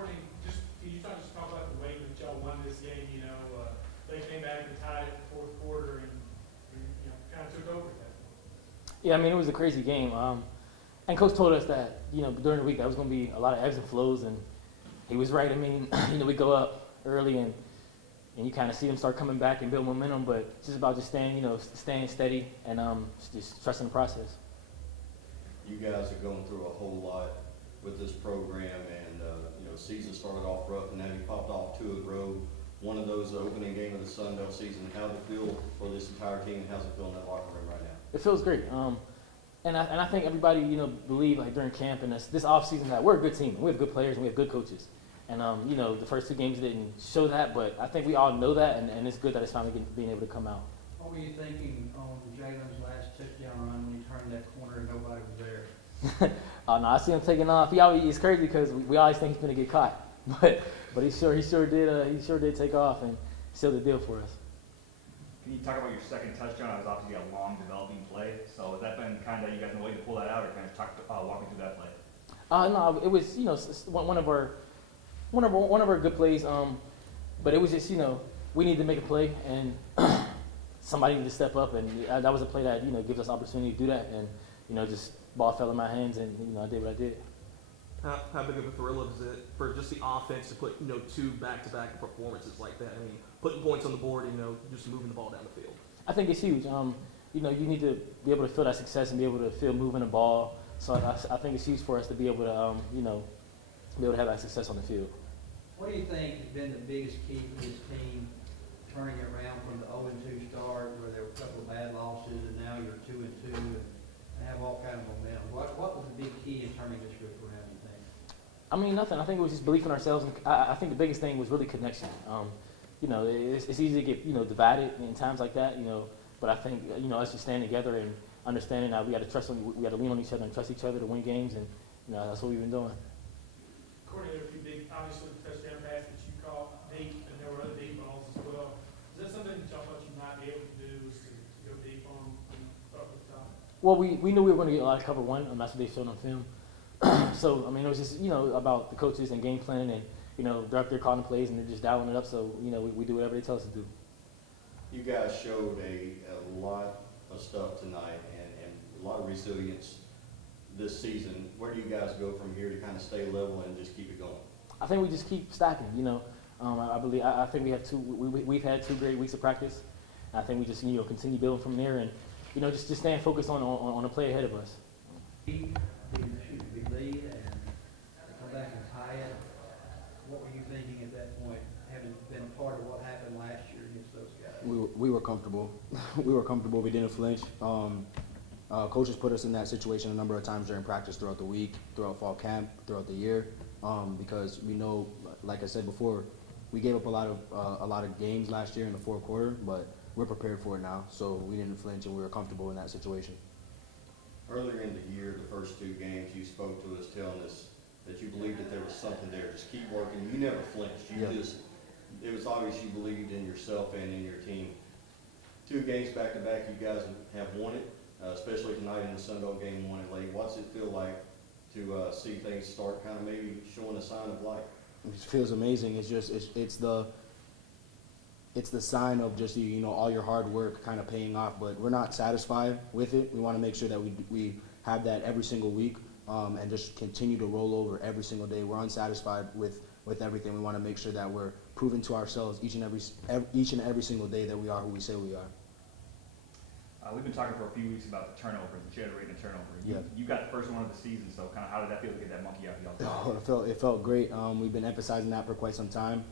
Courtney, can you just talk about the way that y'all won this game? They came back and tied it in the fourth quarter and kind of took over at that point. Yeah, I mean, it was a crazy game. And Coach told us that, during the week that was going to be a lot of ebbs and flows, and he was right. I mean, we go up early and you kind of see them start coming back and build momentum, but it's just about staying steady and just trusting the process. You guys are going through a whole lot with this program, and season started off rough, and now you popped off 2 in a row. One of those, the opening game of the Sun Belt season. How does it feel for this entire team, and how's it feel in that locker room right now? It feels great. And I think everybody, believe like during camp and this off season that we're a good team. We have good players and we have good coaches. And the first 2 games didn't show that, but I think we all know that, and it's good that it's finally being able to come out. What were you thinking on Jalen's last touchdown run when he turned that corner and nobody was there? Oh no, I see him taking off. It's crazy because we always think he's gonna get caught, but he sure did take off and sealed the deal for us. Can you talk about your second touchdown? It was obviously a long developing play. So has that been kind of, you guys been waiting to pull that out, or kind of walk me through that play? No, it was one of our good plays. But it was just we needed to make a play, and somebody needed to step up, and that was a play that gives us opportunity to do that, and just ball fell in my hands, and I did what I did. How big of a thrill is it for just the offense to put 2 back-to-back performances like that? I mean, putting points on the board, just moving the ball down the field. I think it's huge. You need to be able to feel that success and be able to feel moving the ball. So I think it's huge for us to be able to be able to have that success on the field. What do you think has been the biggest key for this team turning it around from the 0-2 start, where there were a couple of bad losses, and now you're 2-2 and have all kind of momentum? What was the big key in turning this group around, you think? I mean, nothing. I think it was just belief in ourselves. And I think the biggest thing was really connection. It's easy to get divided in times like that. But I think us just staying together and understanding that we got to lean on each other and trust each other to win games, and that's what we've been doing. Courtney, there were a few big, obviously, touchdown passes that you caught deep, and there were other deep balls as well. Is that something that y'all thought you might be able to do, is to go deep on up at the top? Well, we knew we were going to get a lot of cover 1, and that's what they showed on film. So, I mean, it was just, about the coaches and game planning, and, they're up there calling plays, and they're just dialing it up, so, we do whatever they tell us to do. You guys showed a lot of stuff tonight, and a lot of resilience this season. Where do you guys go from here to kind of stay level and just keep it going? I think we just keep stacking. I think we've had 2 great weeks of practice. I think we just continue building from there, and just staying focused on the play ahead of us. Be lead and come back and tie it. What were you thinking at that point, having been part of what happened last year against those guys? We were comfortable. We were comfortable. We didn't flinch. Coaches put us in that situation a number of times during practice, throughout the week, throughout fall camp, throughout the year, because we know, like I said before, we gave up a lot of games last year in the fourth quarter, but we're prepared for it now. So we didn't flinch, and we were comfortable in that situation. Earlier in the year, the first 2 games, you spoke to us telling us that you believed that there was something there. Just keep working. You never flinched. It was obvious you believed in yourself and in your team. 2 games back-to-back, you guys have won it, especially tonight in the Sun Belt game, won it late. What's it feel like to see things start kind of maybe showing a sign of life? It feels amazing. It's the sign of just all your hard work kind of paying off. But we're not satisfied with it. We want to make sure that we have that every single week, and just continue to roll over every single day. We're unsatisfied with everything. We want to make sure that we're proving to ourselves each and every single day that we are who we say we are. We've been talking for a few weeks about the turnover, generating a turnover. Yeah. You got the first one of the season, so kind of how did that feel to get that monkey out of y'all? It felt great. We've been emphasizing that for quite some time.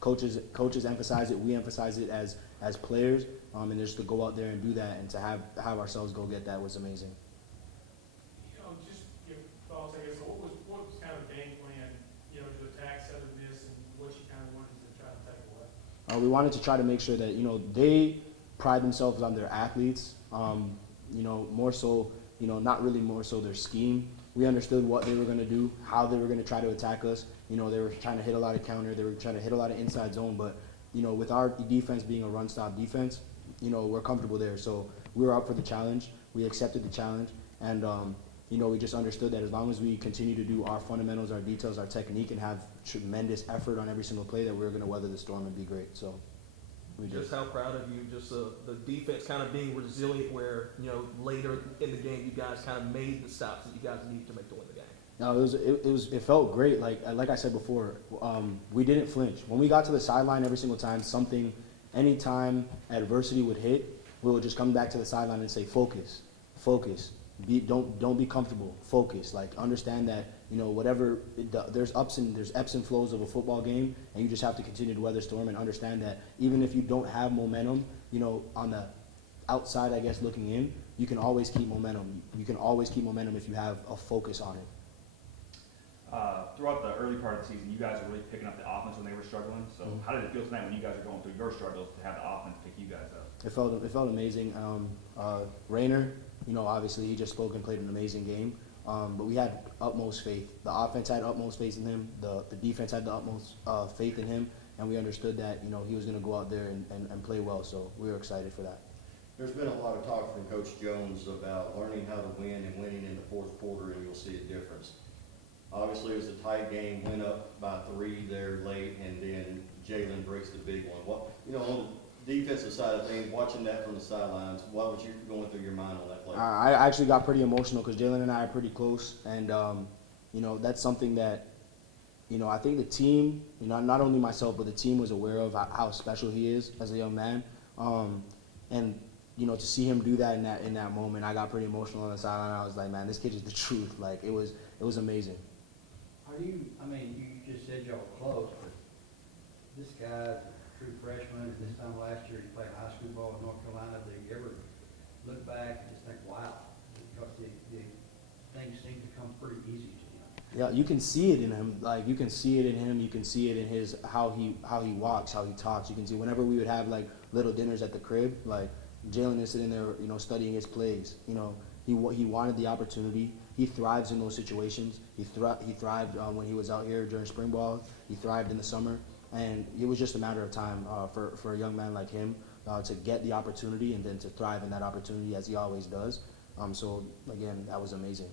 Coaches emphasize it. We emphasize it as players, and just to go out there and do that and to have ourselves go get that was amazing. Just your thoughts, I guess. What was kind of the game plan, to attack Southern Miss, and what you kind of wanted to try to take away? We wanted to try to make sure that they pride themselves on their athletes. More so, not really more so their scheme. We understood what they were going to do, how they were going to try to attack us. They were trying to hit a lot of counter. They were trying to hit a lot of inside zone. But, with our defense being a run-stop defense, we're comfortable there. So we were up for the challenge. We accepted the challenge. And, we just understood that as long as we continue to do our fundamentals, our details, our technique, and have tremendous effort on every single play, that we were going to weather the storm and be great. So we did. Just how proud of you, just the defense kind of being resilient where, later in the game you guys kind of made the stops that you guys needed to make to win the game. No, it felt great. Like I said before, we didn't flinch. When we got to the sideline every single time, anytime adversity would hit, we would just come back to the sideline and say, focus. Don't be comfortable. Focus. Like, understand that, there's ebbs and flows of a football game, and you just have to continue to weather storm and understand that even if you don't have momentum, on the outside, I guess, looking in, you can always keep momentum. You can always keep momentum if you have a focus on it. Throughout the early part of the season, you guys were really picking up the offense when they were struggling. So how did it feel tonight when you guys are going through your struggles to have the offense pick you guys up? It felt amazing. Rayner, obviously he just spoke and played an amazing game. But we had utmost faith. The offense had utmost faith in him. The defense had the utmost faith in him, and we understood that he was going to go out there and play well. So we were excited for that. There's been a lot of talk from Coach Jones about learning how to win and winning in the fourth quarter, and you'll see a difference. Obviously, it was a tight game, went up by 3 there late, and then Jalen breaks the big one. On the defensive side of things, watching that from the sidelines, what was you going through your mind on that play? I actually got pretty emotional because Jalen and I are pretty close, and that's something that I think the team, not only myself but the team was aware of how special he is as a young man, and to see him do that in that moment, I got pretty emotional on the sideline. I was like, man, this kid is the truth. Like, it was amazing. You just said y'all were close, but this guy's a true freshman. At this time last year, he played high school ball in North Carolina. Do you ever look back and just think, wow, because the things seem to come pretty easy to him? Yeah, you can see it in him. Like, you can see it in him. You can see it in his how he walks, how he talks. You can see whenever we would have like little dinners at the crib, like Jalen is sitting there, studying his plays. He wanted the opportunity. He thrives in those situations. He thrived when he was out here during spring ball. He thrived in the summer, and it was just a matter of time for a young man like him to get the opportunity and then to thrive in that opportunity as he always does. So again, that was amazing.